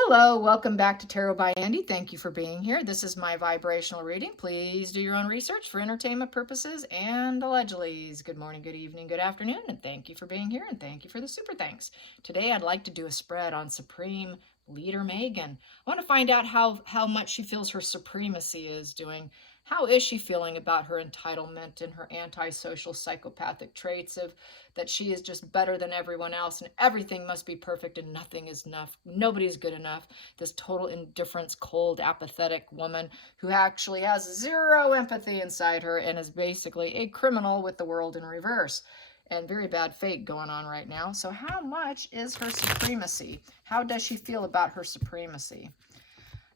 Hello, welcome back to Tarot by Andy. Thank you for being here. This is my vibrational reading. Please do your own research for entertainment purposes and allegedly. Good morning, good evening, good afternoon, and thank you for being here, and thank you for the super thanks. Today, I'd like to do a spread on Supreme Leader Meghan. I want to find out how much she feels her supremacy is doing. How is she feeling about her entitlement and her antisocial psychopathic traits of that she is just better than everyone else and everything must be perfect and nothing is enough. Nobody's good enough. This total indifference, cold, apathetic woman who actually has zero empathy inside her and is basically a criminal with the world in reverse. And very bad fate going on right now. So how much is her supremacy? How does she feel about her supremacy?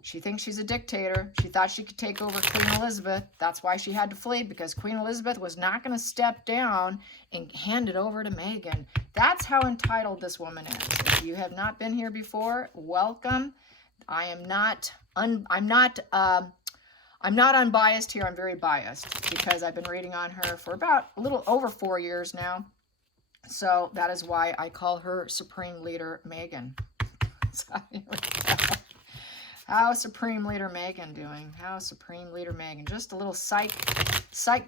She thinks she's a dictator. She thought she could take over Queen Elizabeth. That's why she had to flee, because Queen Elizabeth was not going to step down and hand it over to Meghan. That's how entitled this woman is. If you have not been here before, welcome. I'm not unbiased here. I'm very biased because I've been reading on her for about a little over 4 years now. So that is why I call her Supreme Leader Meghan. So here we go. How Supreme Leader Meghan doing? How Supreme Leader Meghan? Just a little psych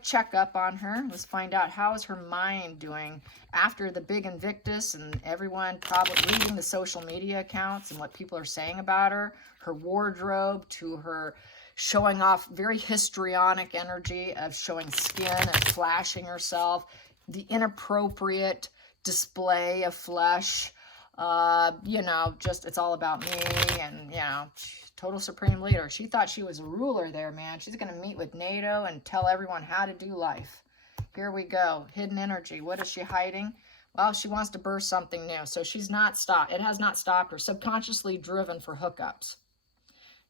checkup on her. Let's find out how is her mind doing after the big Invictus and everyone probably reading the social media accounts and what people are saying about her. Her wardrobe to her showing off very histrionic energy of showing skin and flashing herself. The inappropriate display of flesh. Just it's all about me and, total supreme leader. She thought she was a ruler there, man. She's going to meet with NATO and tell everyone how to do life. Here we go. Hidden energy. What is she hiding? Well, she wants to burst something new. So she's not stopped. It has not stopped her. Subconsciously driven for hookups.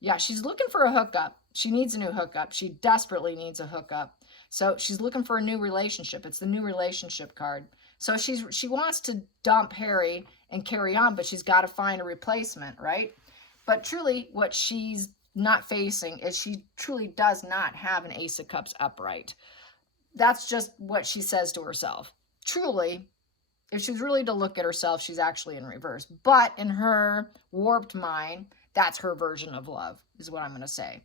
Yeah, she's looking for a hookup. She needs a new hookup. She desperately needs a hookup. So she's looking for a new relationship. It's the new relationship card. So she wants to dump Harry and carry on, but she's got to find a replacement, right? But truly, what she's not facing is she truly does not have an Ace of Cups upright. That's just what she says to herself. Truly, if she's really to look at herself, she's actually in reverse. But in her warped mind, that's her version of love, is what I'm going to say.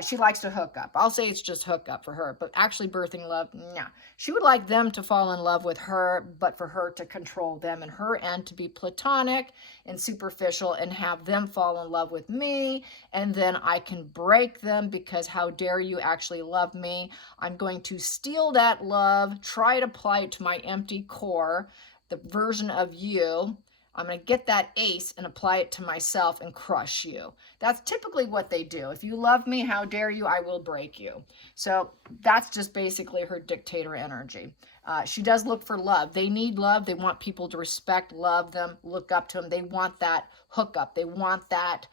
She likes to hook up. I'll say it's just hook up for her, but actually birthing love, no. She would like them to fall in love with her, but for her to control them and her end to be platonic and superficial and have them fall in love with me, and then I can break them because how dare you actually love me. I'm going to steal that love, try to apply it to my empty core, the version of you. I'm going to get that ace and apply it to myself and crush you. That's typically what they do. If you love me, how dare you, I will break you. So that's just basically her dictator energy. She does look for love. They need love. They want people to respect, love them, look up to them. They want that hookup. They want that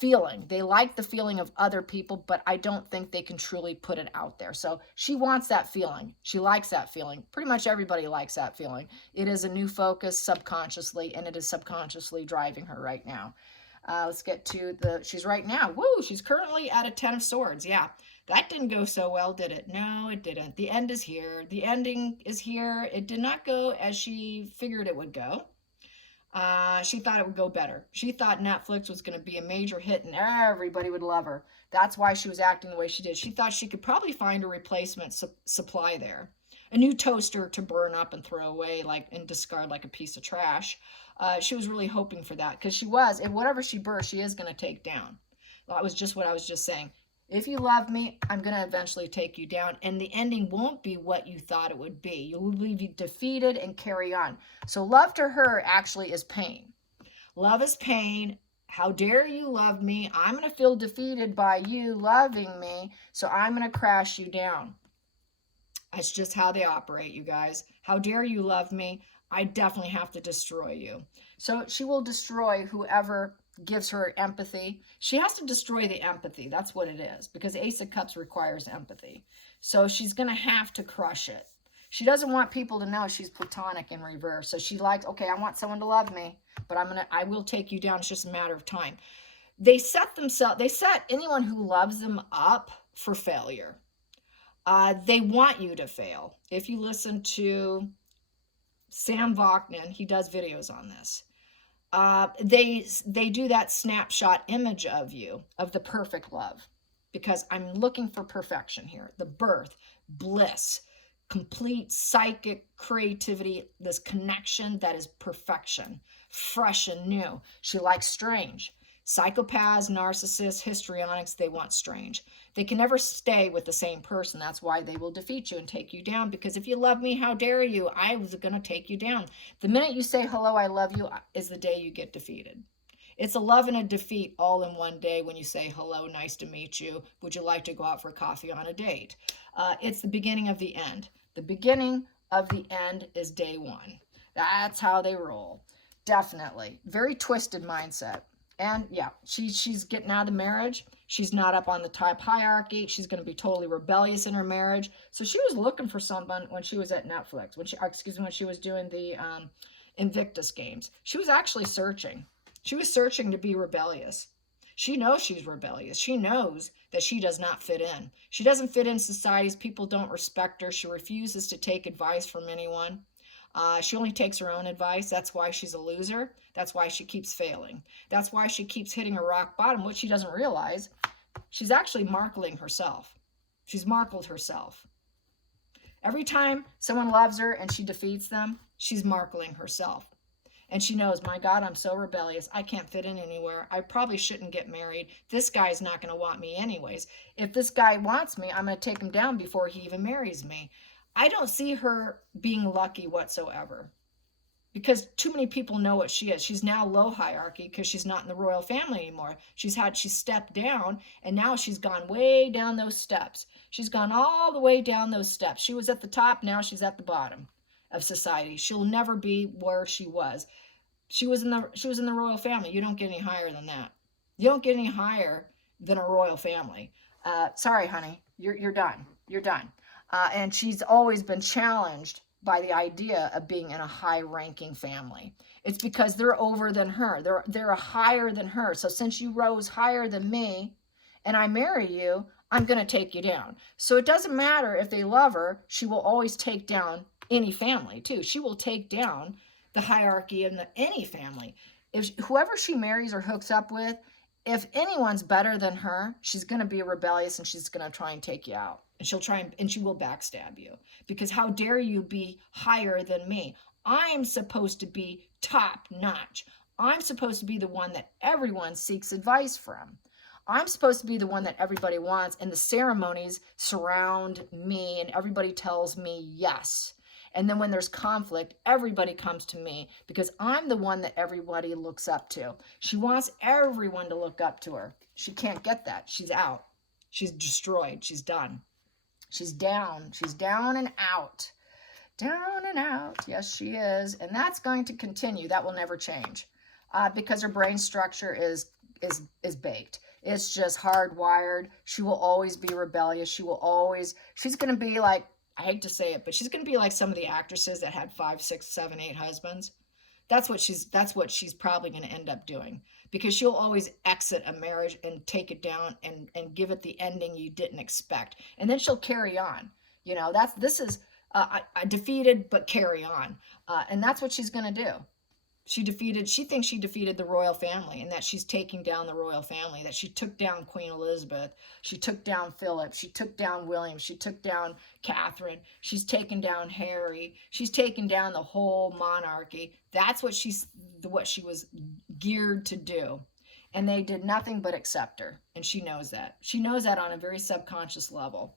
feeling. They like the feeling of other people, but I don't think they can truly put it out there. So she wants that feeling. She likes that feeling. Pretty much everybody likes that feeling. It is a new focus subconsciously, and it is subconsciously driving her right now. Let's get to she's right now. Woo, she's currently at a 10 of Swords. Yeah, that didn't go so well, did it? No, it didn't. The end is here. The ending is here. It did not go as she figured it would go. She thought it would go better. She thought Netflix was going to be a major hit and everybody would love her. That's why she was acting the way she did. She thought she could probably find a replacement supply there. A new toaster to burn up and throw away and discard like a piece of trash. She was really hoping for that because and whatever she burst, she is going to take down. That was just what I was just saying. If you love me, I'm going to eventually take you down. And the ending won't be what you thought it would be. You will be defeated and carry on. So love to her actually is pain. Love is pain. How dare you love me? I'm going to feel defeated by you loving me. So I'm going to crash you down. That's just how they operate, you guys. How dare you love me? I definitely have to destroy you. So she will destroy whoever gives her empathy. She has to destroy the empathy. That's what it is, because Ace of Cups requires empathy. So she's going to have to crush it. She doesn't want people to know she's platonic in reverse. So she likes, okay, I want someone to love me, but I will take you down. It's just a matter of time. They set anyone who loves them up for failure. They want you to fail. If you listen to Sam Vachman, he does videos on this. They do that snapshot image of you, of the perfect love, because I'm looking for perfection here. The birth, bliss, complete psychic creativity, this connection that is perfection, fresh and new. She likes strange. Psychopaths, narcissists, histrionics, they want strange. They can never stay with the same person. That's why they will defeat you and take you down, because if you love me, how dare you? I was going to take you down. The minute you say, hello, I love you, is the day you get defeated. It's a love and a defeat all in one day when you say, hello, nice to meet you. Would you like to go out for coffee on a date? It's the beginning of the end. The beginning of the end is day one. That's how they roll. Definitely. Very twisted mindset. And yeah, she's getting out of marriage. She's not up on the type hierarchy. She's going to be totally rebellious in her marriage. So she was looking for someone when she was at Netflix, when she was doing the Invictus games. She was actually searching. She was searching to be rebellious. She knows she's rebellious. She knows that she does not fit in. She doesn't fit in societies. People don't respect her. She refuses to take advice from anyone. She only takes her own advice. That's why she's a loser. That's why she keeps failing. That's why she keeps hitting a rock bottom, which she doesn't realize. She's actually markling herself. She's markled herself. Every time someone loves her and she defeats them, she's markling herself. And she knows, my God, I'm so rebellious. I can't fit in anywhere. I probably shouldn't get married. This guy's not going to want me anyways. If this guy wants me, I'm going to take him down before he even marries me. I don't see her being lucky whatsoever, because too many people know what she is. She's now low hierarchy because she's not in the royal family anymore. She stepped down, and now she's gone way down those steps. She's gone all the way down those steps. She was at the top, now she's at the bottom of society. She'll never be where she was. She was in the royal family. You don't get any higher than that. You don't get any higher than a royal family. Sorry, honey, you're done. You're done. And she's always been challenged by the idea of being in a high-ranking family. It's because they're over than her. They're higher than her. So since you rose higher than me and I marry you, I'm going to take you down. So it doesn't matter if they love her. She will always take down any family, too. She will take down the hierarchy in any family. If whoever she marries or hooks up with, if anyone's better than her, she's going to be rebellious and she's going to try and take you out. And she will backstab you, because how dare you be higher than me? I'm supposed to be top notch. I'm supposed to be the one that everyone seeks advice from. I'm supposed to be the one that everybody wants, and the ceremonies surround me and everybody tells me yes. And then when there's conflict, everybody comes to me because I'm the one that everybody looks up to. She wants everyone to look up to her. She can't get that. She's out. She's destroyed. She's done. She's down. She's down and out. Down and out. Yes, she is. And that's going to continue. That will never change because her brain structure is baked. It's just hardwired. She will always be rebellious. She's going to be like, I hate to say it, but she's going to be like some of the actresses that had 5, 6, 7, 8 husbands. That's what she's probably going to end up doing, because she'll always exit a marriage and take it down and give it the ending you didn't expect. And then she'll carry on. You know, this is defeated, but carry on. And that's what she's going to do. She thinks she defeated the royal family and that she's taking down the royal family, that she took down Queen Elizabeth. She took down Philip. She took down William. She took down Catherine. She's taken down Harry. She's taken down the whole monarchy. That's what she was geared to do. And they did nothing but accept her. And she knows that. She knows that on a very subconscious level.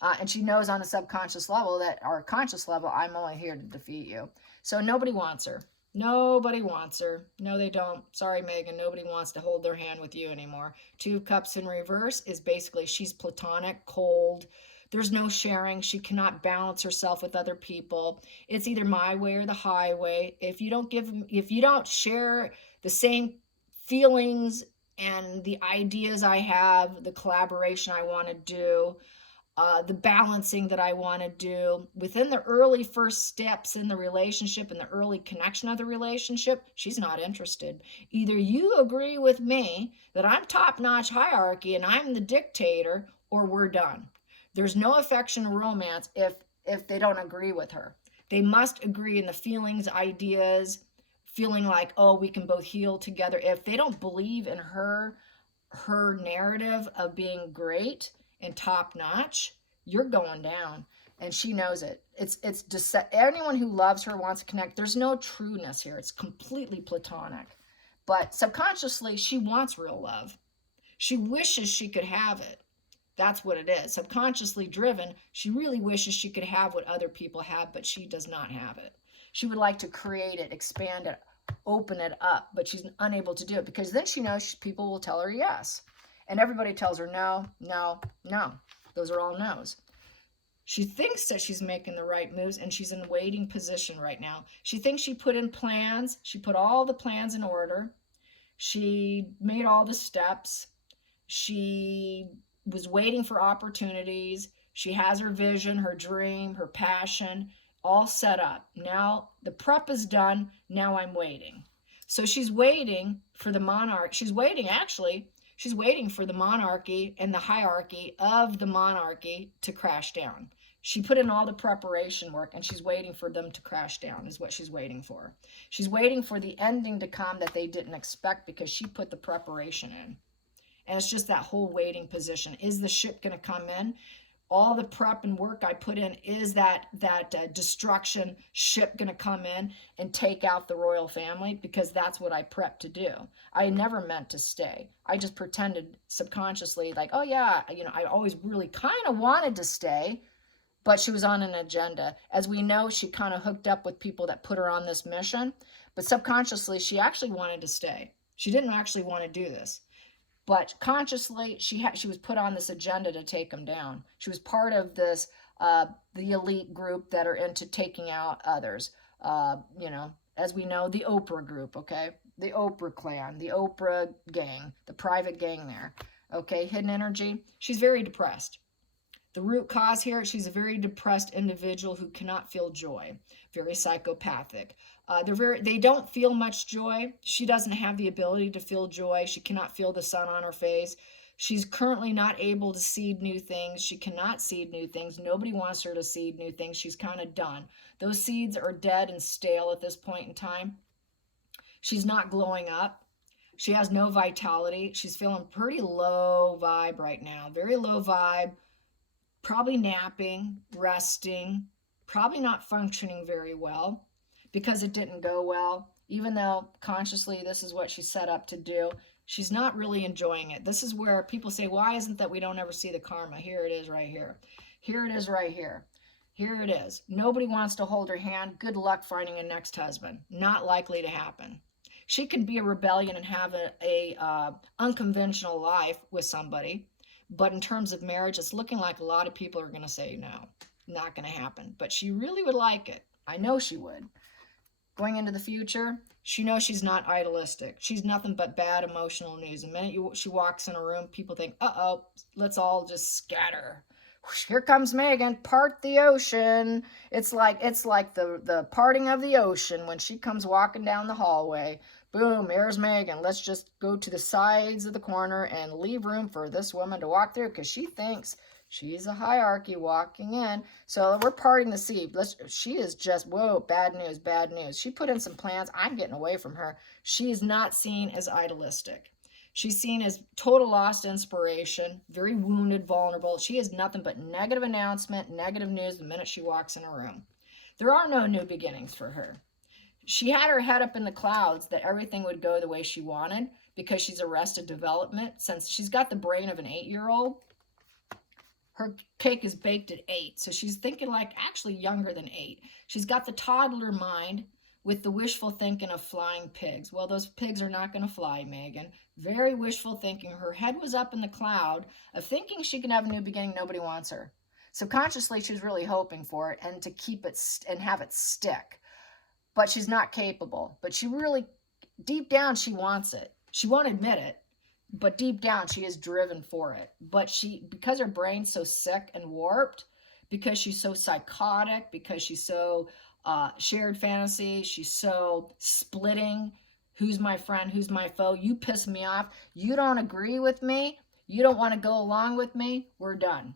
And she knows on a subconscious level that, or conscious level, I'm only here to defeat you. So nobody wants her. Nobody wants her. No, they don't. Sorry, Meghan. Nobody wants to hold their hand with you anymore. 2 cups in reverse is basically she's platonic, cold. There's no sharing. She cannot balance herself with other people. It's either my way or the highway. If you don't share the same feelings and the ideas I have, the collaboration I want to do, the balancing that I want to do within the early first steps in the relationship and the early connection of the relationship, she's not interested. Either you agree with me that I'm top-notch hierarchy and I'm the dictator, or we're done. There's no affection or romance if they don't agree with her. They must agree in the feelings, ideas, feeling like, oh, we can both heal together. If they don't believe in her narrative of being great and top notch, you're going down. And she knows it. It's just anyone who loves her wants to connect. There's no trueness here. It's completely platonic. But subconsciously, she wants real love. She wishes she could have it. That's what it is. Subconsciously driven, she really wishes she could have what other people have, but she does not have it. She would like to create it, expand it, open it up, but she's unable to do it because then she knows people will tell her yes. And everybody tells her no, no, no. Those are all no's. She thinks that she's making the right moves, and she's in a waiting position right now. She thinks she put in plans. She put all the plans in order. She made all the steps. She was waiting for opportunities. She has her vision, her dream, her passion, all set up. Now the prep is done. Now I'm waiting. So she's waiting for the monarch. She's waiting for the monarchy and the hierarchy of the monarchy to crash down. She put in all the preparation work, and she's waiting for them to crash down is what she's waiting for. She's waiting for the ending to come that they didn't expect because she put the preparation in. And it's just that whole waiting position. Is the ship going to come in? All the prep and work I put in, is that destruction ship going to come in and take out the royal family? Because that's what I prepped to do. I never meant to stay. I just pretended subconsciously like, oh yeah, I always really kind of wanted to stay, but she was on an agenda. As we know, she kind of hooked up with people that put her on this mission, but subconsciously, she actually wanted to stay. She didn't actually want to do this. But consciously, she was put on this agenda to take them down. She was part of this, the elite group that are into taking out others. As we know, the Oprah group, okay? The Oprah clan, the Oprah gang, the private gang there, okay? Hidden energy. She's very depressed. The root cause here, she's a very depressed individual who cannot feel joy, very psychopathic. They don't feel much joy. She doesn't have the ability to feel joy. She cannot feel the sun on her face. She's currently not able to seed new things. She cannot seed new things. Nobody wants her to seed new things. She's kind of done. Those seeds are dead and stale at this point in time. She's not glowing up. She has no vitality. She's feeling pretty low vibe right now. Very low vibe. Probably napping, resting, probably not functioning very well because it didn't go well. Even though consciously this is what she's set up to do, she's not really enjoying it. This is where people say, why isn't that we don't ever see the karma? Here it is right here. Here it is right here. Here it is. Nobody wants to hold her hand. Good luck finding a next husband. Not likely to happen. She can be a rebellion and have a unconventional life with somebody. But in terms of marriage, it's looking like a lot of people are going to say no, not going to happen. But she really would like it. I know she would. Going into the future, she knows she's not idealistic. She's nothing but bad emotional news. The minute she walks in a room, people think, uh-oh, let's all just scatter. Here comes Meghan, part the ocean. It's like the parting of the ocean when she comes walking down the hallway. Boom, there's Meghan. Let's just go to the sides of the corner and leave room for this woman to walk through because she thinks she's a hierarchy walking in. So we're parting the sea. She is just, whoa, bad news, bad news. She put in some plans. I'm getting away from her. She is not seen as idealistic. She's seen as total lost inspiration, very wounded, vulnerable. She is nothing but negative announcement, negative news the minute she walks in a room. There are no new beginnings for her. She had her head up in the clouds that everything would go the way she wanted because she's arrested development. Since she's got the brain of an 8-year-old, her cake is baked at 8. So she's thinking like actually younger than 8. She's got the toddler mind with the wishful thinking of flying pigs. Well, those pigs are not going to fly, Meghan. Very wishful thinking. Her head was up in the cloud of thinking she can have a new beginning. Nobody wants her. Subconsciously, she's really hoping for it and to keep it and have it stick. But she's not capable. But she really, deep down, she wants it. She won't admit it, but deep down, she is driven for it. But because her brain's so sick and warped, because she's so psychotic, because she's so shared fantasy, she's so splitting, who's my friend, who's my foe, you piss me off, you don't agree with me, you don't want to go along with me, we're done.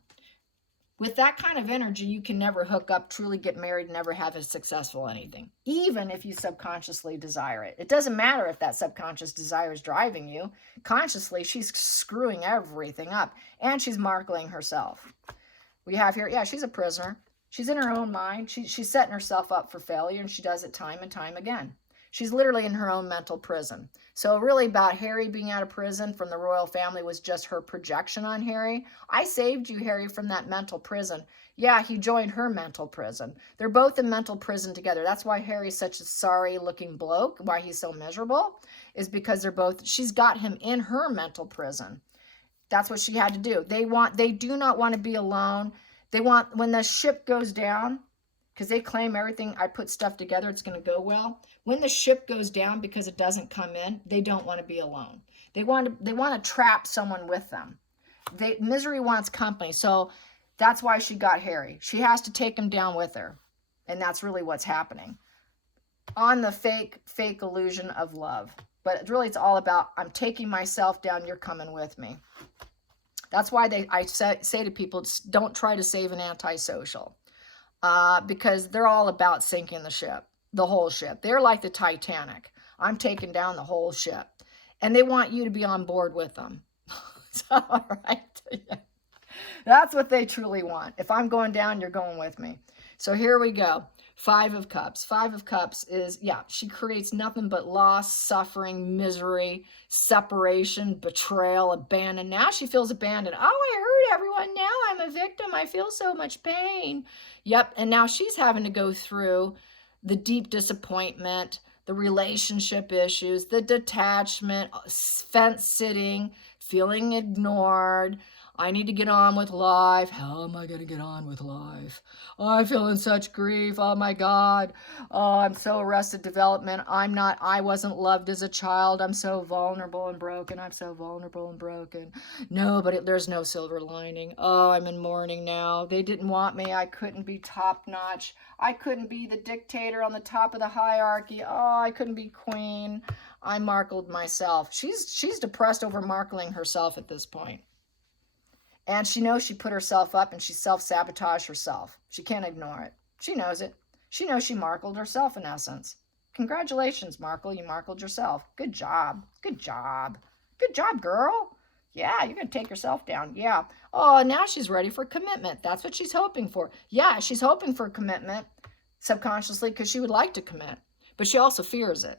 With that kind of energy, you can never hook up, truly get married, never have a successful anything, even if you subconsciously desire it. It doesn't matter if that subconscious desire is driving you. Consciously, she's screwing everything up, and she's marketing herself. We have here, yeah, she's a prisoner. She's in her own mind. She's setting herself up for failure, and she does it time and time again. She's literally in her own mental prison. So really about Harry being out of prison from the royal family was just her projection on Harry. I saved you, Harry, from that mental prison. Yeah, he joined her mental prison. They're both in mental prison together. That's why Harry's such a sorry looking bloke, why he's so miserable, is because she's got him in her mental prison. That's what she had to do. They do not want to be alone. They want, when the ship goes down, because they claim everything, I put stuff together, it's going to go well. When the ship goes down because it doesn't come in, they don't want to be alone. They want to trap someone with them. Misery wants company. So that's why she got Harry. She has to take him down with her. And that's really what's happening. On the fake illusion of love. But really it's all about, I'm taking myself down, you're coming with me. That's why I say to people, don't try to save an antisocial. Because they're all about sinking the ship, the whole ship. They're like the Titanic. I'm taking down the whole ship. And they want you to be on board with them. So, all right. Yeah. That's what they truly want. If I'm going down, you're going with me. So here we go. 5 of Cups. 5 of Cups is, yeah, she creates nothing but loss, suffering, misery, separation, betrayal, abandon. Now she feels abandoned. Oh, I hurt everyone. Now I'm a victim. I feel so much pain. Yep, and now she's having to go through the deep disappointment, the relationship issues, the detachment, fence sitting, feeling ignored. I need to get on with life. How am I going to get on with life? Oh, I'm feeling such grief. Oh my God. Oh, I'm so arrested development. I wasn't loved as a child. I'm so vulnerable and broken. I'm so vulnerable and broken. No, but there's no silver lining. Oh, I'm in mourning now. They didn't want me. I couldn't be top notch. I couldn't be the dictator on the top of the hierarchy. Oh, I couldn't be queen. I markled myself. She's depressed over markling herself at this point. And she knows she put herself up and she self-sabotaged herself. She can't ignore it. She knows it. She knows she markled herself in essence. Congratulations, Markle. You markled yourself. Good job. Good job. Good job, girl. Yeah, you're going to take yourself down. Yeah. Oh, now she's ready for commitment. That's what she's hoping for. Yeah, she's hoping for commitment subconsciously because she would like to commit. But she also fears it.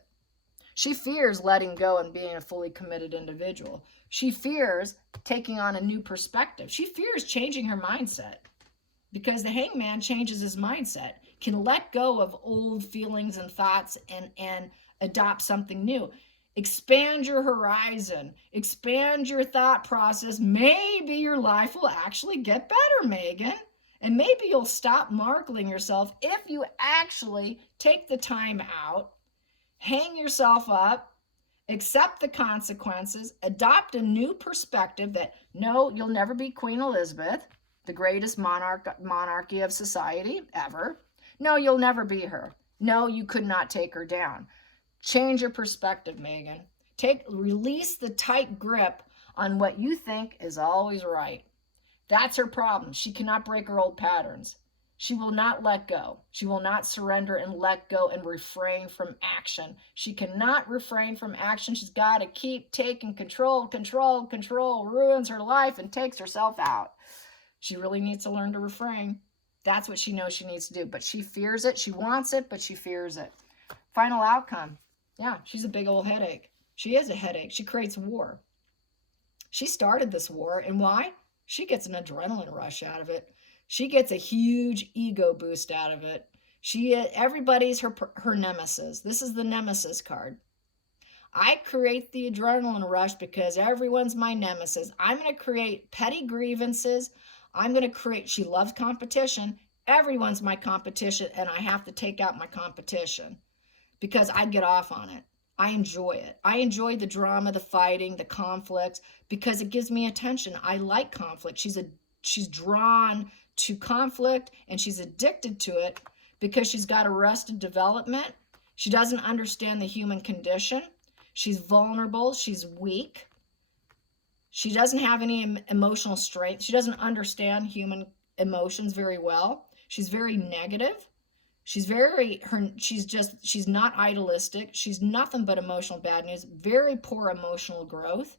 She fears letting go and being a fully committed individual. She fears taking on a new perspective. She fears changing her mindset because the hangman changes his mindset, can let go of old feelings and thoughts and adopt something new. Expand your horizon, expand your thought process. Maybe your life will actually get better, Megan. And maybe you'll stop marketing yourself if you actually take the time out, hang yourself up, accept the consequences, adopt a new perspective that, no, you'll never be Queen Elizabeth, the greatest monarchy of society ever. No, you'll never be her. No, you could not take her down. Change your perspective, Megan. Release the tight grip on what you think is always right. That's her problem. She cannot break her old patterns. She will not let go. She will not surrender and let go and refrain from action. She cannot refrain from action. She's got to keep taking control. Ruins her life and takes herself out. She really needs to learn to refrain. That's what she knows she needs to do. But she fears it. She wants it, but she fears it. Final outcome. Yeah, she's a big old headache. She is a headache. She creates war. She started this war. And why? She gets an adrenaline rush out of it. She gets a huge ego boost out of it. Everybody's her nemesis. This is the nemesis card. I create the adrenaline rush because everyone's my nemesis. I'm going to create petty grievances. She loves competition. Everyone's my competition, and I have to take out my competition because I get off on it. I enjoy it. I enjoy the drama, the fighting, the conflicts, because it gives me attention. I like conflict. She's drawn to conflict, and she's addicted to it because she's got arrested development. She doesn't understand the human condition. She's vulnerable. She's weak. She doesn't have any emotional strength. She doesn't understand human emotions very well. She's very negative. She's not idealistic. She's nothing but emotional bad news, very poor emotional growth.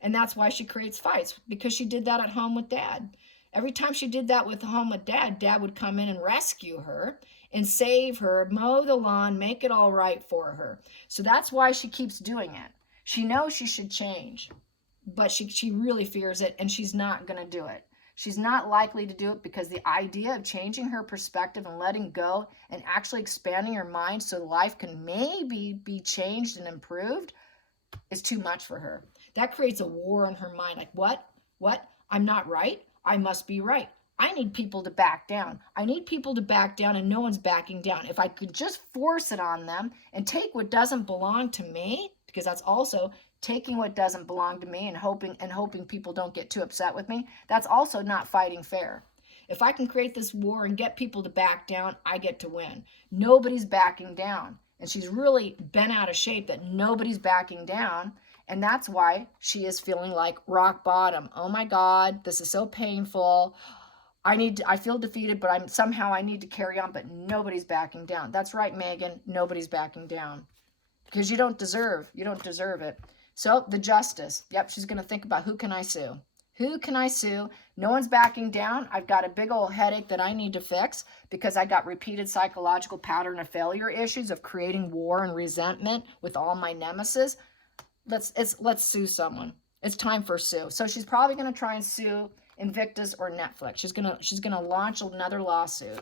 And that's why she creates fights, because she did that at home with dad. Every time she did that with home with dad, dad would come in and rescue her and save her, mow the lawn, make it all right for her. So that's why she keeps doing it. She knows she should change, but she really fears it, and she's not going to do it. She's not likely to do it because the idea of changing her perspective and letting go and actually expanding her mind so life can maybe be changed and improved is too much for her. That creates a war in her mind. Like, what? I'm not right. I must be right. I need people to back down. I need people to back down, and no one's backing down. If I could just force it on them and take what doesn't belong to me, because that's also taking what doesn't belong to me and hoping people don't get too upset with me, that's also not fighting fair. If I can create this war and get people to back down, I get to win. Nobody's backing down. And she's really bent out of shape that nobody's backing down. And that's why she is feeling like rock bottom. Oh my God, this is so painful. I feel defeated, but I need to carry on, but nobody's backing down. That's right, Megan, nobody's backing down. Because you don't deserve it. So the justice, yep, she's going to think about, who can I sue? Who can I sue? No one's backing down. I've got a big old headache that I need to fix because I got repeated psychological pattern of failure issues of creating war and resentment with all my nemesis. Let's sue someone. It's time for sue. So she's probably going to try and sue Invictus or Netflix. She's gonna launch another lawsuit.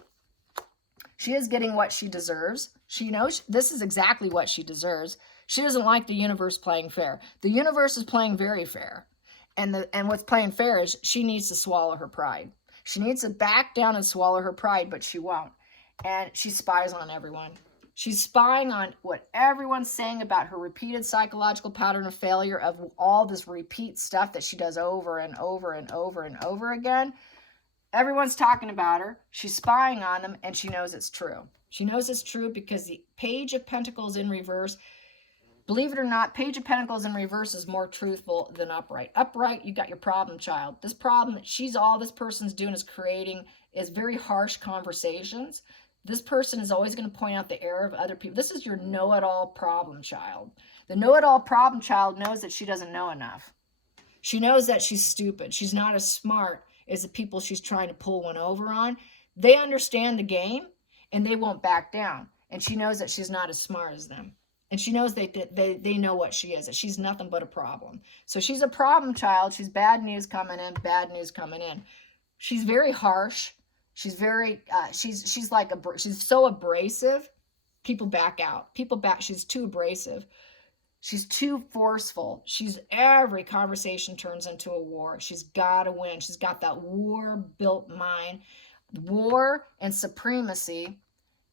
She is getting what she deserves. She knows this is exactly what she deserves. She doesn't like the universe playing fair. The universe is playing very fair. And what's playing fair is she needs to swallow her pride. She needs to back down and swallow her pride, but she won't. And she spies on everyone. She's spying on what everyone's saying about her repeated psychological pattern of failure, of all this repeat stuff that she does over and over and over and over again. Everyone's talking about her. She's spying on them, and she knows it's true. She knows it's true because the Page of Pentacles in reverse, believe it or not, Page of Pentacles in reverse is more truthful than upright. Upright, you got your problem child. This problem that all this person's doing is creating is very harsh conversations. This person is always going to point out the error of other people. This is your know-it-all problem child. The know-it-all problem child knows that she doesn't know enough. She knows that she's stupid. She's not as smart as the people she's trying to pull one over on. They understand the game, and they won't back down. And she knows that she's not as smart as them. And she knows they know what she is, that she's nothing but a problem. So she's a problem child. She's bad news coming in, bad news coming in. She's very harsh. She's very, she's so abrasive. People back out. She's too abrasive. She's too forceful. Every conversation turns into a war. She's got to win. She's got that war-built mind. War and supremacy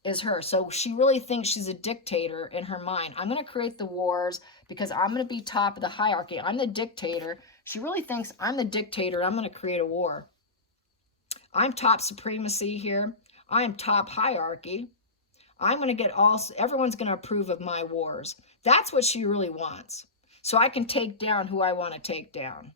is her. So she really thinks she's a dictator in her mind. I'm going to create the wars because I'm going to be top of the hierarchy. I'm the dictator. She really thinks I'm the dictator. I'm going to create a war. I'm top supremacy here. I am top hierarchy. I'm going to get everyone's going to approve of my wars. That's what she really wants. So I can take down who I want to take down.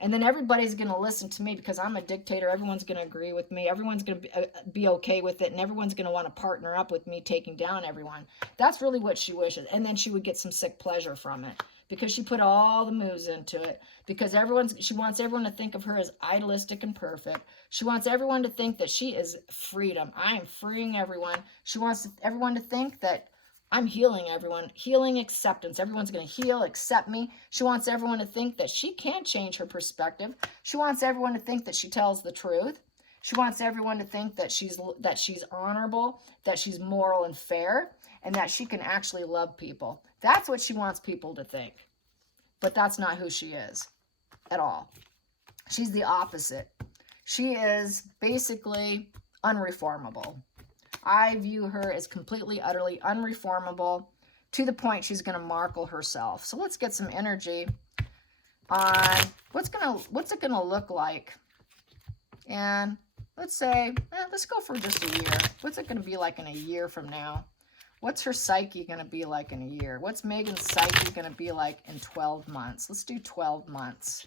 And then everybody's going to listen to me because I'm a dictator. Everyone's going to agree with me. Everyone's going to be okay with it. And everyone's going to want to partner up with me taking down everyone. That's really what she wishes. And then she would get some sick pleasure from it because she put all the moves into it. Because she wants everyone to think of her as idealistic and perfect. She wants everyone to think that she is freedom. I am freeing everyone. She wants everyone to think that I'm healing everyone. Healing acceptance. Everyone's going to heal, accept me. She wants everyone to think that she can't change her perspective. She wants everyone to think that she tells the truth. She wants everyone to think that she's honorable, that she's moral and fair, and that she can actually love people. That's what she wants people to think. But that's not who she is at all. She's the opposite. She is basically unreformable. I view her as completely, utterly unreformable to the point she's going to markle herself. So let's get some energy on what's it going to look like. And let's say, let's go for just a year. What's it going to be like in a year from now? What's her psyche going to be like in a year? What's Megan's psyche going to be like in 12 months? Let's do 12 months.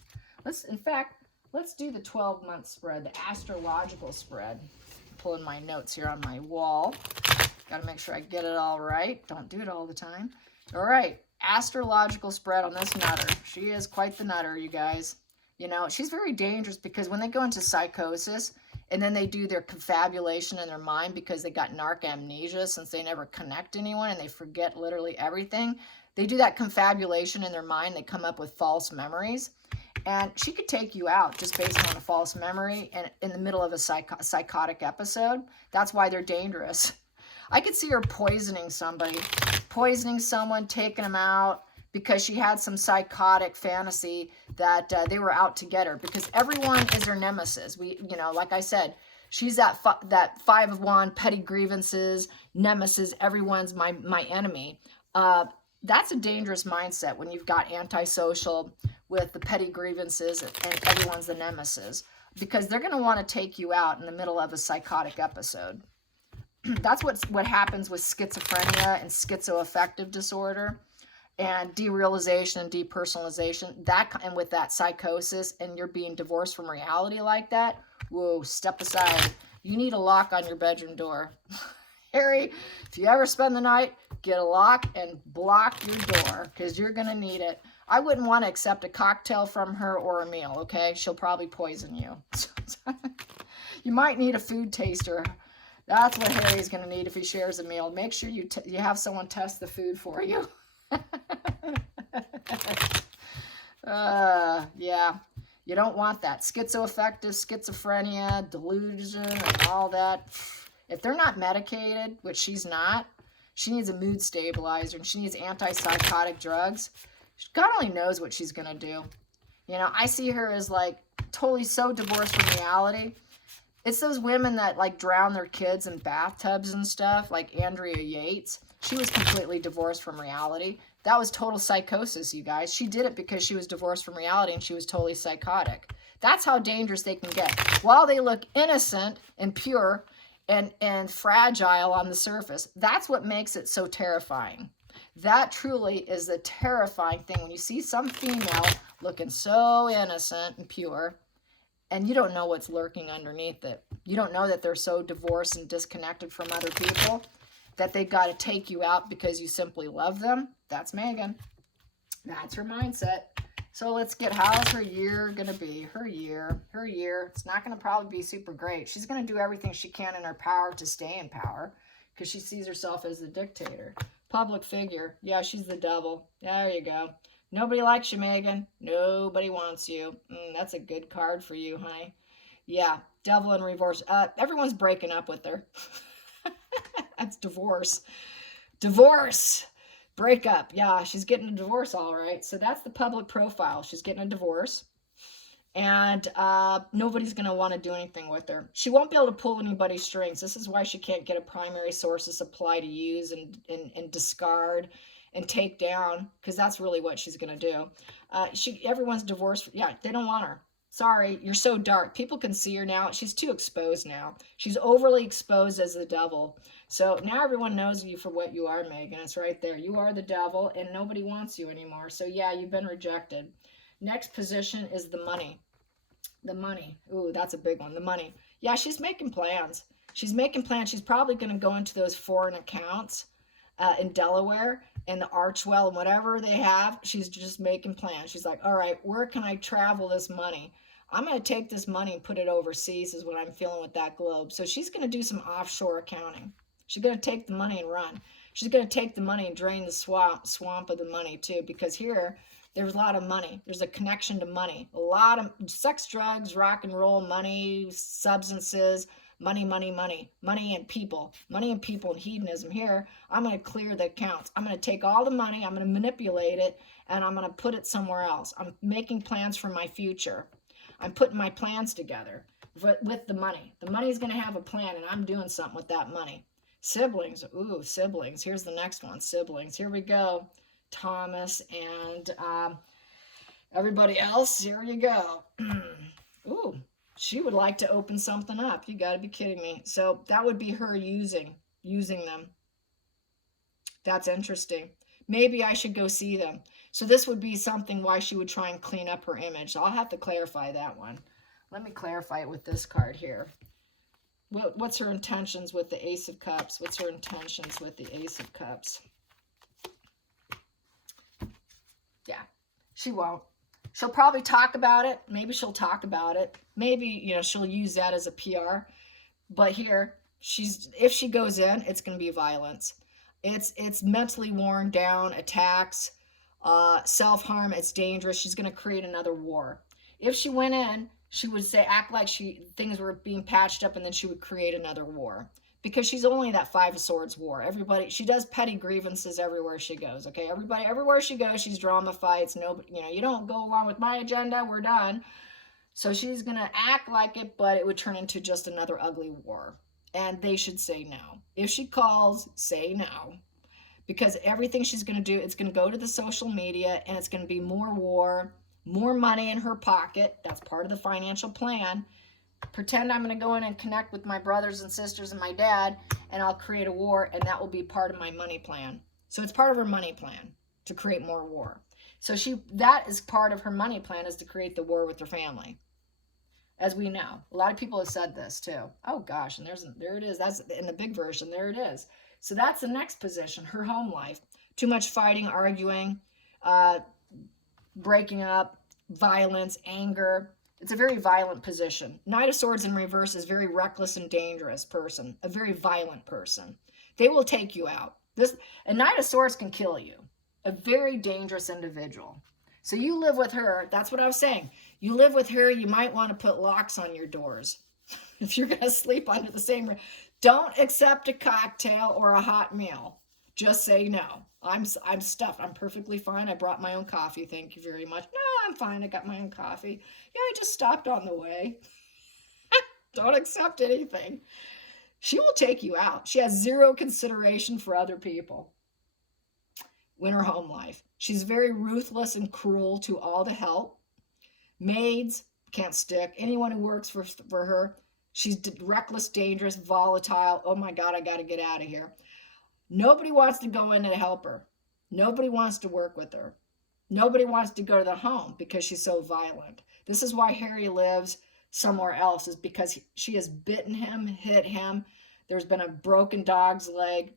In fact, Let's do the 12-month spread, the astrological spread. Pulling my notes here on my wall. Got to make sure I get it all right. Don't do it all the time. All right, astrological spread on this nutter. She is quite the nutter, you guys. You know, she's very dangerous because when they go into psychosis and then they do their confabulation in their mind because they got narc amnesia since they never connect anyone and they forget literally everything. They do that confabulation in their mind. They come up with false memories. And she could take you out just based on a false memory and in the middle of a psychotic episode. That's why they're dangerous. I could see her poisoning somebody, poisoning someone, taking them out because she had some psychotic fantasy that they were out to get her, because everyone is her nemesis. You know, like I said, she's that five of wands, petty grievances, nemesis. Everyone's my enemy. That's a dangerous mindset when you've got antisocial with the petty grievances and everyone's the nemesis, because they're going to want to take you out in the middle of a psychotic episode. That's what happens with schizophrenia and schizoaffective disorder and derealization and depersonalization. And with that psychosis and you're being divorced from reality like that, whoa, step aside. You need a lock on your bedroom door. Harry, if you ever spend the night, get a lock and block your door because you're going to need it. I wouldn't want to accept a cocktail from her or a meal, okay? She'll probably poison you. You might need a food taster. That's what Harry's going to need if he shares a meal. Make sure you have someone test the food for you. Yeah, you don't want that. Schizoaffective, schizophrenia, delusion, and all that. If they're not medicated, which she's not, she needs a mood stabilizer and she needs antipsychotic drugs. God only knows what she's going to do. You know, I see her as like totally so divorced from reality. It's those women that like drown their kids in bathtubs and stuff, like Andrea Yates. She was completely divorced from reality. That was total psychosis, you guys. She did it because she was divorced from reality and she was totally psychotic. That's how dangerous they can get. While they look innocent and pure and fragile on the surface, that's what makes it so terrifying. That truly is the terrifying thing. When you see some female looking so innocent and pure, and you don't know what's lurking underneath it. You don't know that they're so divorced and disconnected from other people that they got to take you out because you simply love them. That's Megan. That's her mindset. So let's get, how's her year going to be? Her year. It's not going to probably be super great. She's going to do everything she can in her power to stay in power because she sees herself as the dictator. Public figure. Yeah, she's the devil. There you go. Nobody likes you, Megan. Nobody wants you. That's a good card for you, honey. Yeah, devil in reverse. Everyone's breaking up with her. That's divorce. Divorce. Breakup. Yeah, she's getting a divorce, all right. So that's the public profile. She's getting a divorce. And nobody's going to want to do anything with her. She won't be able to pull anybody's strings. This is why she can't get a primary source of supply to use and discard and take down, because that's really what she's going to do. Everyone's divorced. Yeah, they don't want her. Sorry, you're so dark. People can see her now. She's too exposed now. She's overly exposed as the devil. So now everyone knows you for what you are, Megan. It's right there. You are the devil, and nobody wants you anymore. So yeah, you've been rejected. Next position is the money. The money. Ooh, that's a big one. The money. Yeah, she's making plans. She's making plans. She's probably going to go into those foreign accounts in Delaware and the Archwell and whatever they have. She's just making plans. She's like, all right, where can I travel this money? I'm going to take this money and put it overseas is what I'm feeling with that globe. So she's going to do some offshore accounting. She's going to take the money and run. She's going to take the money and drain the swamp of the money too, because here there's a lot of money. There's a connection to money. A lot of sex, drugs, rock and roll, money, substances, money and people and hedonism. Here, I'm going to clear the accounts. I'm going to take all the money, I'm going to manipulate it, and I'm going to put it somewhere else. I'm making plans for my future. I'm putting my plans together with the money. The money is going to have a plan, and I'm doing something with that money. Siblings. Ooh, siblings. Here's the next one. Siblings. Here we go. Thomas and everybody else. Here you go. Ooh. She would like to open something up. You got to be kidding me. So that would be her using them. That's interesting. Maybe I should go see them. So this would be something why she would try and clean up her image. I'll have to clarify that one. Let me clarify it with this card here. What's her intentions with the Ace of Cups? What's her intentions with the Ace of Cups? Yeah, she won't. She'll probably talk about it. Maybe she'll talk about it. Maybe, you know, she'll use that as a PR. But here, if she goes in, it's going to be violence. It's mentally worn down, attacks, self-harm. It's dangerous. She's going to create another war. If she went in, she would act like things were being patched up, and then she would create another war. Because she's only that Five of Swords war. She does petty grievances everywhere she goes, okay? Everywhere she goes, she's drama fights. Nobody, you know, you don't go along with my agenda, we're done. So she's going to act like it, but it would turn into just another ugly war. And they should say no. If she calls, say no. Because everything she's going to do, it's going to go to the social media, and it's going to be more war, more money in her pocket. That's part of the financial plan. Pretend I'm going to go in and connect with my brothers and sisters and my dad, and I'll create a war, and that will be part of my money plan. So it's part of her money plan to create more war. So that is part of her money plan, is to create the war with her family. As we know, a lot of people have said this too. Oh gosh, and there it is. That's in the big version. There it is. So that's the next position, her home life. Too much fighting, arguing, breaking up, violence, anger. It's a very violent position. Knight of Swords in reverse is very reckless and dangerous person, a very violent person. They will take you out. A Knight of Swords can kill you. A very dangerous individual. So you live with her. That's what I was saying. You live with her, you might want to put locks on your doors. If you're going to sleep under the same room. Don't accept a cocktail or a hot meal. Just say no. I'm stuffed. I'm perfectly fine. I brought my own coffee. Thank you very much. No, I'm fine. I got my own coffee. Yeah, I just stopped on the way. Don't accept anything. She will take you out. She has zero consideration for other people in her home life. She's very ruthless and cruel to all the help. Maids can't stick. Anyone who works for her. She's reckless, dangerous, volatile. Oh my God, I got to get out of here. Nobody wants to go in and help her. Nobody wants to work with her. Nobody wants to go to the home because she's so violent. This is why Harry lives somewhere else, is because she has bitten him, hit him. There's been a broken dog's leg.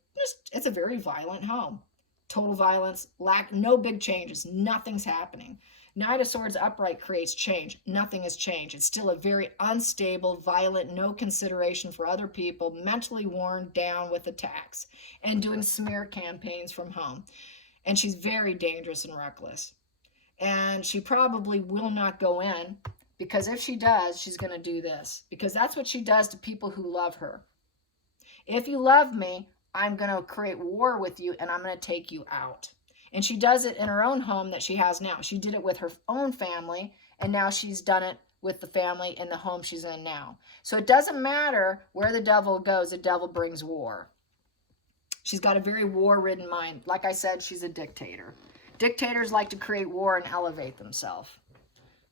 It's a very violent home. Total violence, no big changes. Nothing's happening. Knight of Swords upright creates change. Nothing has changed. It's still a very unstable, violent, no consideration for other people, mentally worn down with attacks, and doing smear campaigns from home. And she's very dangerous and reckless. And she probably will not go in, because if she does, she's going to do this. Because that's what she does to people who love her. If you love me, I'm going to create war with you, and I'm going to take you out. And she does it in her own home that she has now. She did it with her own family, and now she's done it with the family in the home she's in now. So it doesn't matter where the devil goes, the devil brings war. She's got a very war-ridden mind. Like I said, she's a dictator. Dictators like to create war and elevate themselves.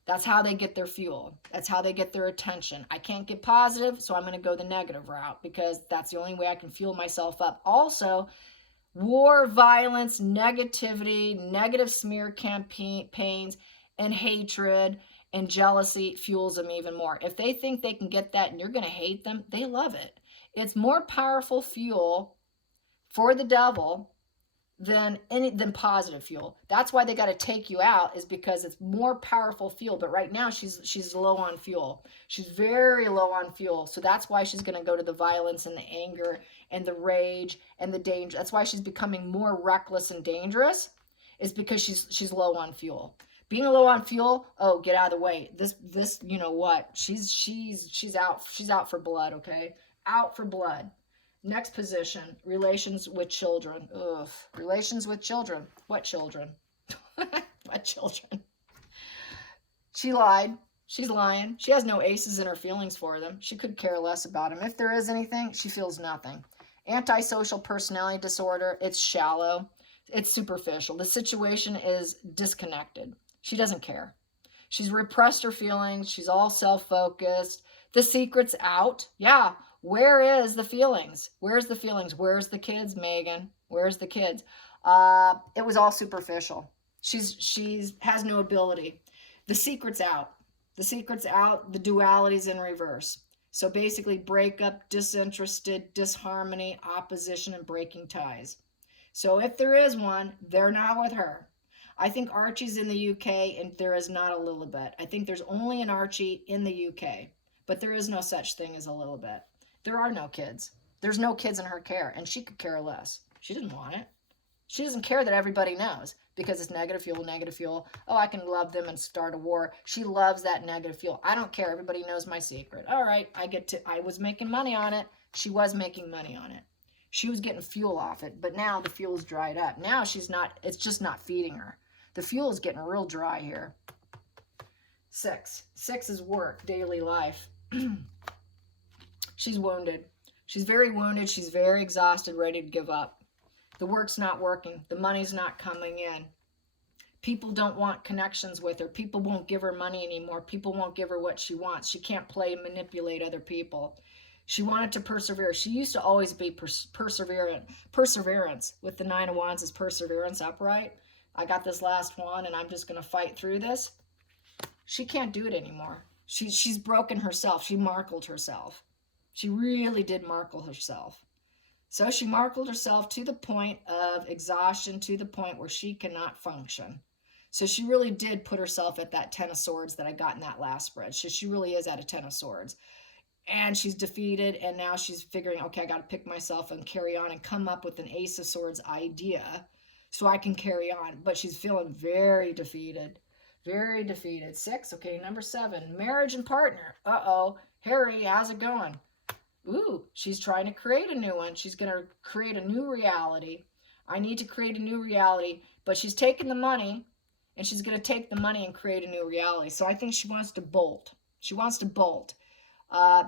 That's how they get their fuel. That's how they get their attention. I can't get positive, so I'm going to go the negative route, because that's the only way I can fuel myself up. Also, war, violence, negativity, negative smear campaigns, and hatred and jealousy fuels them even more. If they think they can get that and you're going to hate them, they love it. It's more powerful fuel for the devil than positive fuel. That's why they got to take you out, is because it's more powerful fuel. But right now she's low on fuel. She's very low on fuel. So that's why she's going to go to the violence and the anger and the rage and the danger. That's why she's becoming more reckless and dangerous, is because she's low on fuel. Being low on fuel, oh, get out of the way. This you know what? She's out for blood, okay? Out for blood. Next position, relations with children. Ugh, relations with children. What children? What children? She lied. She's lying. She has no aces in her feelings for them. She could care less about them. If there is anything, she feels nothing. Antisocial personality disorder. It's shallow. It's superficial. The situation is disconnected. She doesn't care. She's repressed her feelings. She's all self-focused. The secret's out. Yeah. Where is the feelings? Where's the feelings? Where's the kids, Megan? Where's the kids? It was all superficial. She's has no ability. The secret's out. The secret's out. The duality's in reverse. So basically breakup, disinterested, disharmony, opposition, and breaking ties. So if there is one, they're not with her. I think Archie's in the UK and there is not a Lilibet. I think there's only an Archie in the UK, but there is no such thing as a Lilibet. There are no kids. There's no kids in her care, and she could care less. She didn't want it. She doesn't care that everybody knows because it's negative fuel, negative fuel. Oh, I can love them and start a war. She loves that negative fuel. I don't care. Everybody knows my secret. All right, I was making money on it. She was making money on it. She was getting fuel off it, but now the fuel's dried up. Now she's not, it's just not feeding her. The fuel is getting real dry here. 6. 6 is work, daily life. She's wounded. She's very wounded. She's very exhausted, ready to give up. The work's not working. The money's not coming in. People don't want connections with her. People won't give her money anymore. People won't give her what she wants. She can't play and manipulate other people. She wanted to persevere. She used to always be perseverant. Perseverance with the 9 of Wands is perseverance upright. I got this last one and I'm just going to fight through this. She can't do it anymore. She's broken herself. She markled herself. She really did markle herself. So she markled herself to the point of exhaustion, to the point where she cannot function. So she really did put herself at that 10 of Swords that I got in that last spread. So she really is at a 10 of Swords. And she's defeated, and now she's figuring, okay, I got to pick myself and carry on and come up with an Ace of Swords idea so I can carry on. But she's feeling very defeated. Very defeated. 6, okay, number 7, marriage and partner. Uh-oh, Harry, how's it going? Ooh, she's trying to create a new one. She's going to create a new reality. I need to create a new reality, but she's taking the money, and she's going to take the money and create a new reality. So I think she wants to bolt. She wants to bolt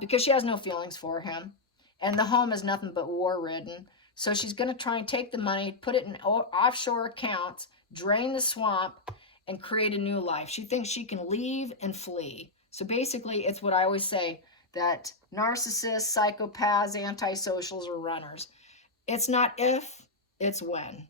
because she has no feelings for him, and the home is nothing but war-ridden. So she's going to try and take the money, put it in offshore accounts, drain the swamp, and create a new life. She thinks she can leave and flee. So basically, it's what I always say, that narcissists, psychopaths, antisocials are runners. It's not if, it's when.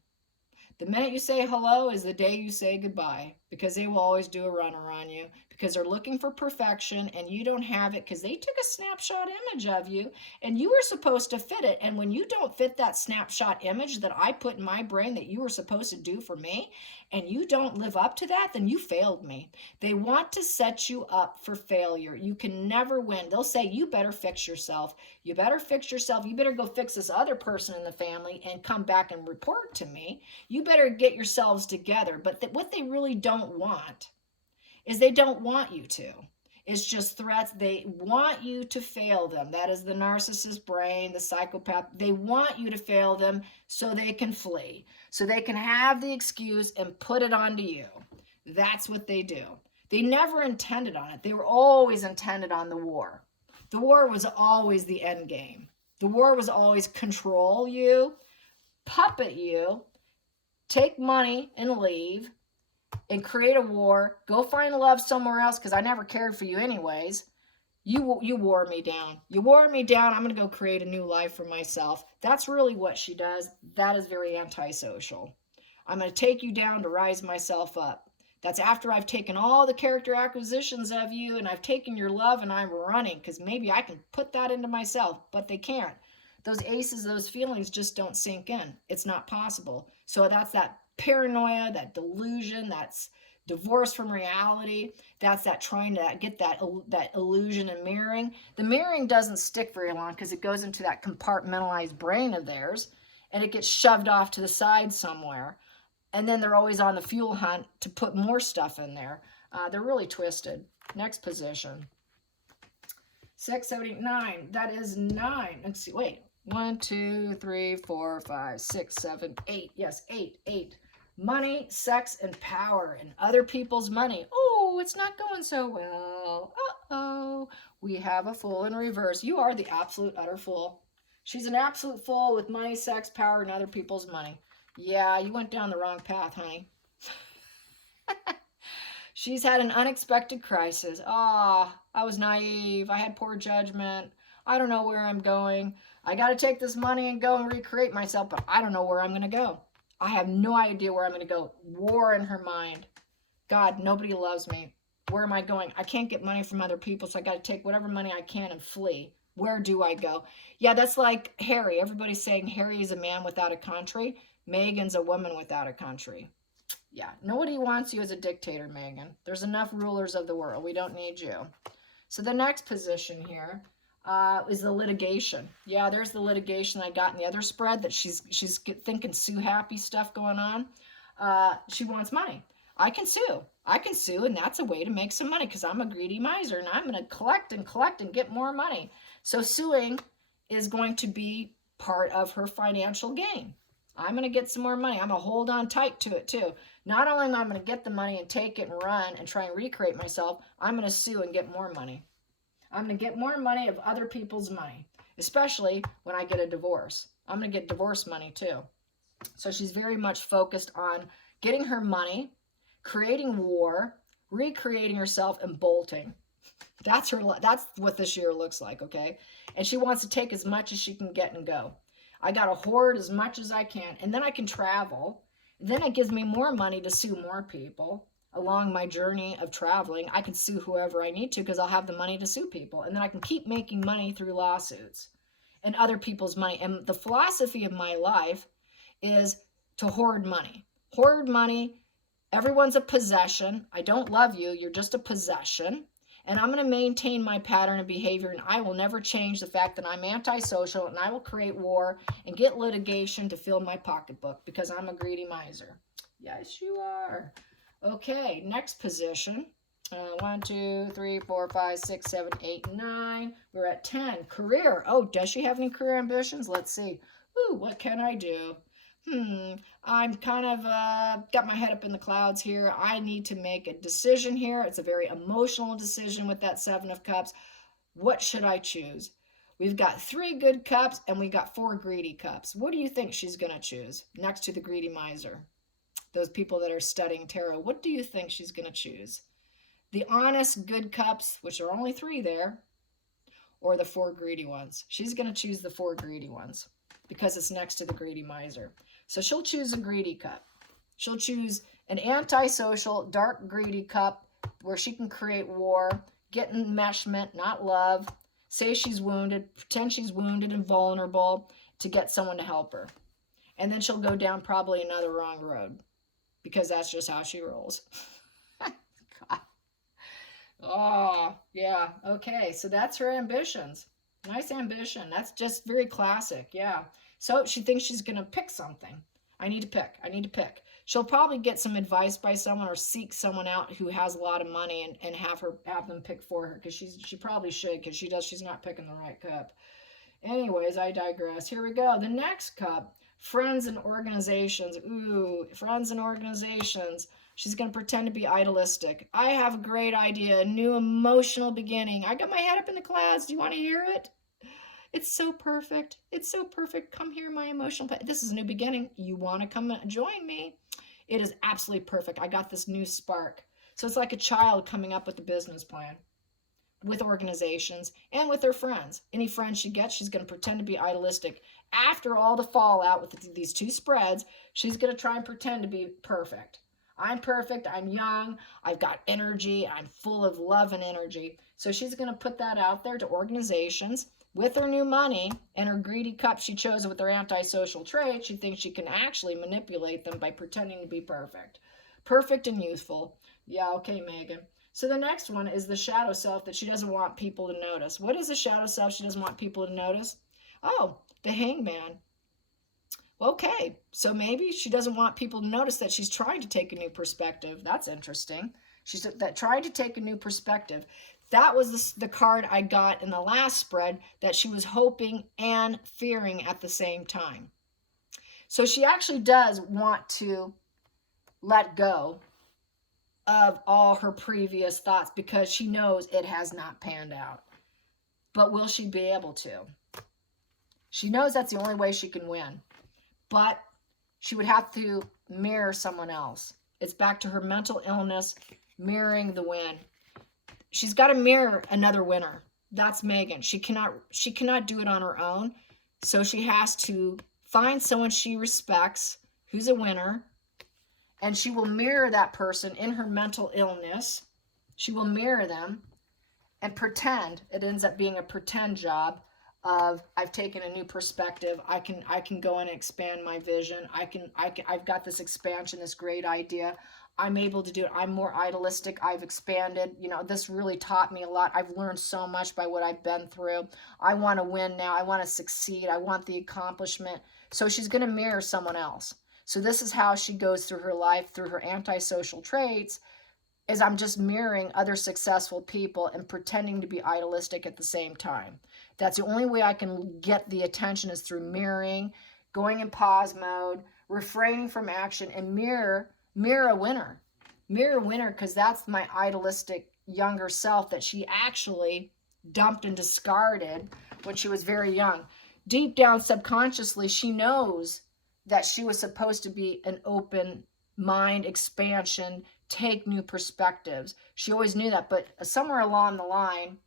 The minute you say hello is the day you say goodbye, because they will always do a runner on you, because they're looking for perfection and you don't have it because they took a snapshot image of you and you were supposed to fit it. And when you don't fit that snapshot image that I put in my brain that you were supposed to do for me, and you don't live up to that, then you failed me. They want to set you up for failure. You can never win. They'll say, you better fix yourself. You better fix yourself. You better go fix this other person in the family and come back and report to me. You better get yourselves together. But what they really don't want is they don't want you to. It's just threats. They want you to fail them. That is the narcissist brain, the psychopath. They want you to fail them so they can flee, so they can have the excuse and put it onto you. That's what they do. They never intended on it. They were always intended on the war. The war was always the end game. The war was always control you, puppet you, take money and leave, and create a war, go find love somewhere else because I never cared for you anyways. You wore me down. You wore me down. I'm going to go create a new life for myself. That's really what she does. That is very antisocial. I'm going to take you down to rise myself up. That's after I've taken all the character acquisitions of you and I've taken your love and I'm running because maybe I can put that into myself, but they can't. Those aces, those feelings just don't sink in. It's not possible. So that's that paranoia, that delusion, that's divorce from reality. That's that trying to get that illusion and mirroring. The mirroring doesn't stick very long because it goes into that compartmentalized brain of theirs and it gets shoved off to the side somewhere. And then they're always on the fuel hunt to put more stuff in there. They're really twisted. Next position. 6, 7, 8, 9. That is 9. Let's see. Wait. 1, 2, 3, 4, 5, 6, 7, 8. Yes, 8. 8. Money, sex, and power, and other people's money. Oh, it's not going so well. Uh-oh. We have a fool in reverse. You are the absolute utter fool. She's an absolute fool with money, sex, power, and other people's money. Yeah, you went down the wrong path, honey. She's had an unexpected crisis. I was naive. I had poor judgment. I don't know where I'm going. I got to take this money and go and recreate myself, but I don't know where I'm going to go. I have no idea where I'm going to go. War in her mind. God, nobody loves me. Where am I going? I can't get money from other people, so I got to take whatever money I can and flee. Where do I go? Yeah, that's like Harry. Everybody's saying Harry is a man without a country. Meghan's a woman without a country. Yeah, nobody wants you as a dictator, Meghan. There's enough rulers of the world. We don't need you. So the next position here is the litigation. Yeah, there's the litigation I got in the other spread that she's thinking Sue Happy stuff going on. She wants money. I can sue. I can sue, and that's a way to make some money because I'm a greedy miser, and I'm going to collect and collect and get more money. So suing is going to be part of her financial gain. I'm going to get some more money. I'm going to hold on tight to it, too. Not only am I going to get the money and take it and run and try and recreate myself, I'm going to sue and get more money. I'm going to get more money of other people's money, especially when I get a divorce. I'm going to get divorce money, too. So she's very much focused on getting her money, creating war, recreating herself, and bolting. That's what this year looks like, okay? And she wants to take as much as she can get and go. I got to hoard as much as I can, and then I can travel. Then it gives me more money to sue more people along my journey of traveling. I can sue whoever I need to because I'll have the money to sue people. And then I can keep making money through lawsuits and other people's money. And the philosophy of my life is to hoard money. Hoard money. Everyone's a possession. I don't love you. You're just a possession. And I'm going to maintain my pattern of behavior, and I will never change the fact that I'm antisocial, and I will create war and get litigation to fill my pocketbook because I'm a greedy miser. Yes, you are. Okay, next position. 1, 2, 3, 4, 5, 6, 7, 8, 9. We're at 10. Career. Oh, does she have any career ambitions? Let's see. Ooh, what can I do? I'm kind of got my head up in the clouds here. I need to make a decision here. It's a very emotional decision with that 7 of Cups. What should I choose? We've got 3 good cups and we got 4 greedy cups. What do you think she's going to choose next to the greedy miser? Those people that are studying tarot, what do you think she's going to choose? The honest good cups, which are only 3 there, or the 4 greedy ones? She's going to choose the 4 greedy ones because it's next to the greedy miser. So she'll choose a greedy cup. She'll choose an antisocial, dark, greedy cup where she can create war, get enmeshment, not love, say she's wounded, pretend she's wounded and vulnerable to get someone to help her. And then she'll go down probably another wrong road because that's just how she rolls. God. Oh, yeah. Okay, so that's her ambitions. Nice ambition. That's just very classic, yeah. So she thinks she's going to pick something. I need to pick. She'll probably get some advice by someone or seek someone out who has a lot of money and have them pick for her because she probably should because she's not picking the right cup. Anyways, I digress. Here we go. The next cup, friends and organizations. Ooh, friends and organizations. She's going to pretend to be idealistic. I have a great idea, a new emotional beginning. I got my head up in the clouds. Do you want to hear it? It's so perfect. It's so perfect. Come here, my emotional pet. This is a new beginning. You want to come join me? It is absolutely perfect. I got this new spark. So it's like a child coming up with a business plan with organizations and with her friends. Any friends she gets, she's going to pretend to be idealistic. After all the fallout with these 2 spreads, she's going to try and pretend to be perfect. I'm perfect. I'm young. I've got energy. I'm full of love and energy. So she's going to put that out there to organizations. With her new money and her greedy cup she chose with her antisocial trait, she thinks she can actually manipulate them by pretending to be perfect. Perfect and youthful. Yeah, okay, Meghan. So the next one is the shadow self that she doesn't want people to notice. What is the shadow self she doesn't want people to notice? Oh, the hangman. Okay, so maybe she doesn't want people to notice that she's trying to take a new perspective. That's interesting. She's trying to take a new perspective. That was the card I got in the last spread that she was hoping and fearing at the same time. So she actually does want to let go of all her previous thoughts because she knows it has not panned out. But will she be able to? She knows that's the only way she can win. But she would have to mirror someone else. It's back to her mental illness, mirroring the win. She's got to mirror another winner. That's Meghan. She cannot do it on her own. So she has to find someone she respects who's a winner, and she will mirror that person in her mental illness She will mirror them and pretend. It ends up being a pretend job of, I've taken a new perspective. I can go in and expand my vision. I've got this expansion, this great idea. I'm able to do it. I'm more idealistic. I've expanded. You know, this really taught me a lot. I've learned so much by what I've been through. I want to win now. I want to succeed. I want the accomplishment. So she's going to mirror someone else. So this is how she goes through her life, through her antisocial traits, is I'm just mirroring other successful people and pretending to be idealistic at the same time. That's the only way I can get the attention, is through mirroring, going in pause mode, refraining from action, and mirror a winner. Mirror a winner, because that's my idealistic younger self that she actually dumped and discarded when she was very young. Deep down subconsciously, she knows that she was supposed to be an open mind, expansion, take new perspectives. She always knew that, but somewhere along the line,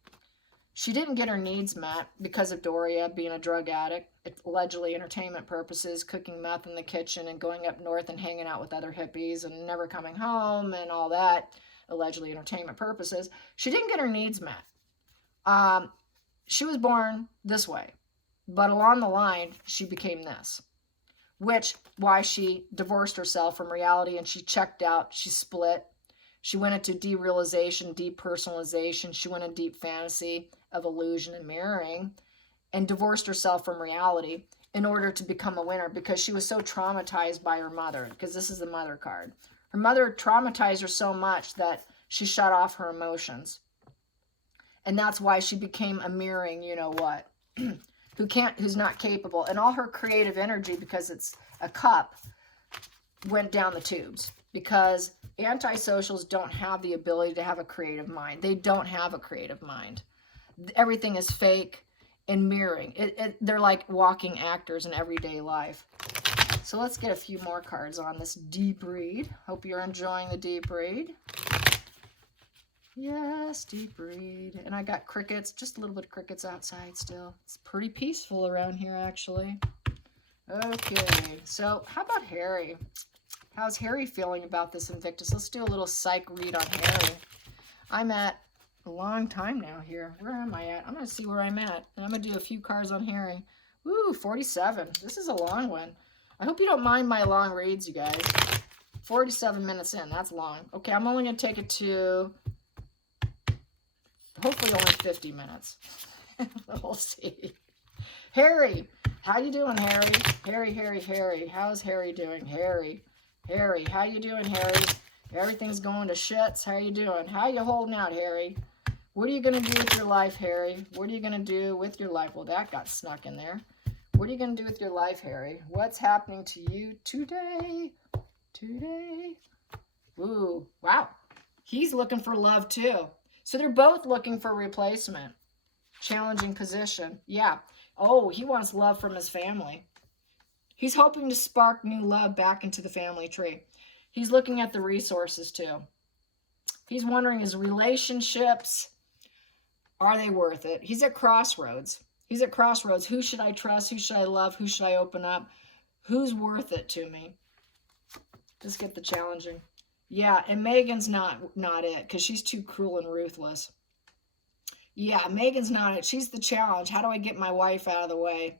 she didn't get her needs met because of Doria being a drug addict, allegedly entertainment purposes, cooking meth in the kitchen and going up north and hanging out with other hippies and never coming home and all that, allegedly entertainment purposes. She didn't get her needs met. She was born this way, but along the line, she became this, which why she divorced herself from reality, and she checked out, she split. She went into derealization, depersonalization. She went in deep fantasy of illusion and mirroring, and divorced herself from reality in order to become a winner, because she was so traumatized by her mother, because this is the mother card. Her mother traumatized her so much that she shut off her emotions. And that's why she became a mirroring, you know what, who's not capable. And all her creative energy, because it's a cup, went down the tubes, because antisocials don't have the ability to have a creative mind. They don't have a creative mind. Everything is fake and mirroring. They're like walking actors in everyday life. So let's get a few more cards on this deep read. Hope you're enjoying the deep read. Yes, deep read. And I got crickets, just a little bit of crickets outside still. It's pretty peaceful around here, actually. Okay, so how about Harry? How's Harry feeling about this Invictus? Let's do a little psych read on Harry. I'm at a long time now here. Where am I at? I'm going to see where I'm at. And I'm going to do a few cards on Harry. Ooh, 47. This is a long one. I hope you don't mind my long reads, you guys. 47 minutes in. That's long. Okay, I'm only going to take it to hopefully only 50 minutes. We'll see. Harry. How you doing, Harry? Harry. How's Harry doing? Harry, how you doing, Harry? Everything's going to shits. How you doing? How you holding out, Harry? What are you going to do with your life, Harry? What are you going to do with your life? Well, that got snuck in there. What are you going to do with your life, Harry? What's happening to you today? Ooh, wow. He's looking for love, too. So they're both looking for replacement. Challenging position. Yeah. Oh, he wants love from his family. He's hoping to spark new love back into the family tree. He's looking at the resources too. He's wondering, his relationships, are they worth it? He's at crossroads. Who should I trust? Who should I love? Who should I open up? Who's worth it to me? Let's get the challenging. Yeah, and Megan's not it, because she's too cruel and ruthless. Yeah, Megan's not it. She's the challenge. How do I get my wife out of the way?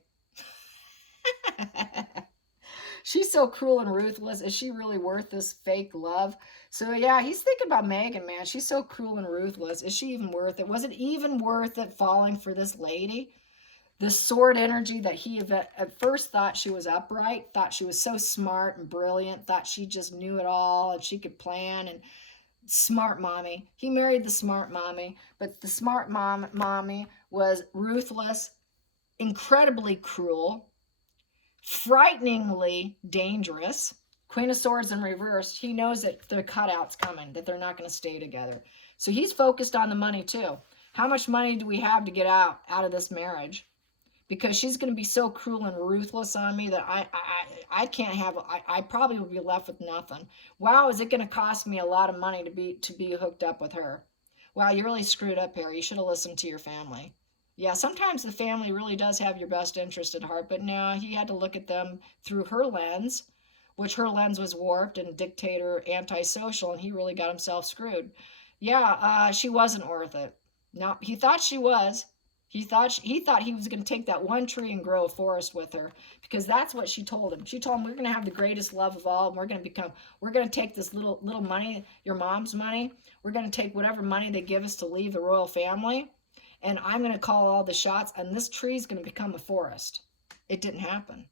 She's so cruel and ruthless. Is she really worth this fake love? So yeah, he's thinking about Megan, man. She's so cruel and ruthless. Is she even worth it? Was it even worth it falling for this lady? This sword energy that he at first thought she was upright, thought she was so smart and brilliant, thought she just knew it all and she could plan, and smart mommy. He married the smart mommy, but the smart mommy was ruthless, incredibly cruel, frighteningly dangerous. Queen of Swords in reverse. He knows that the cutout's coming, that they're not going to stay together. So he's focused on the money too. How much money do we have to get out of this marriage? Because she's going to be so cruel and ruthless on me that I can't have, I probably will be left with nothing. Wow, is it going to cost me a lot of money to be hooked up with her? Wow, you really screwed up, Harry. You should have listened to your family. Yeah, sometimes the family really does have your best interest at heart, but no, he had to look at them through her lens, which her lens was warped and dictator, antisocial, and he really got himself screwed. Yeah, she wasn't worth it. No, he thought she was. He thought he was going to take that one tree and grow a forest with her, because that's what she told him. She told him, we're going to have the greatest love of all, and we're going to take this little money, your mom's money. We're going to take whatever money they give us to leave the royal family, and I'm going to call all the shots, and this tree is going to become a forest. It didn't happen.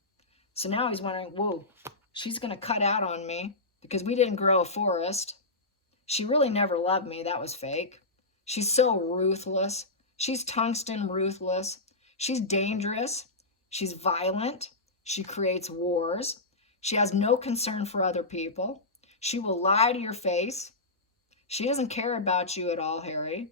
So now he's wondering, whoa, she's going to cut out on me because we didn't grow a forest. She really never loved me. That was fake. She's so ruthless. She's tungsten ruthless. She's dangerous. She's violent. She creates wars. She has no concern for other people. She will lie to your face. She doesn't care about you at all, Harry.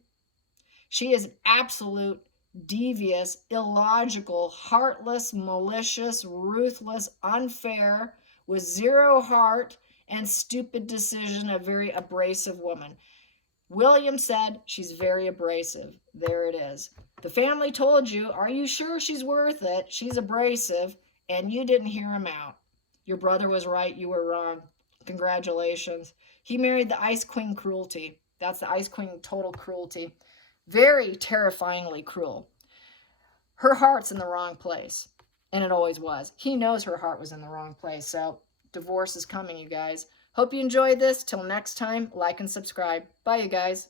She is absolute, devious, illogical, heartless, malicious, ruthless, unfair, with zero heart and stupid decision, a very abrasive woman. William said she's very abrasive. There it is. The family told you, are you sure she's worth it? She's abrasive, and you didn't hear him out. Your brother was right. You were wrong. Congratulations. He married the Ice Queen cruelty. That's the Ice Queen total cruelty. Very terrifyingly cruel. Her heart's in the wrong place, and it always was. He knows her heart was in the wrong place, so divorce is coming, you guys. Hope you enjoyed this. Till next time, like and subscribe. Bye, you guys.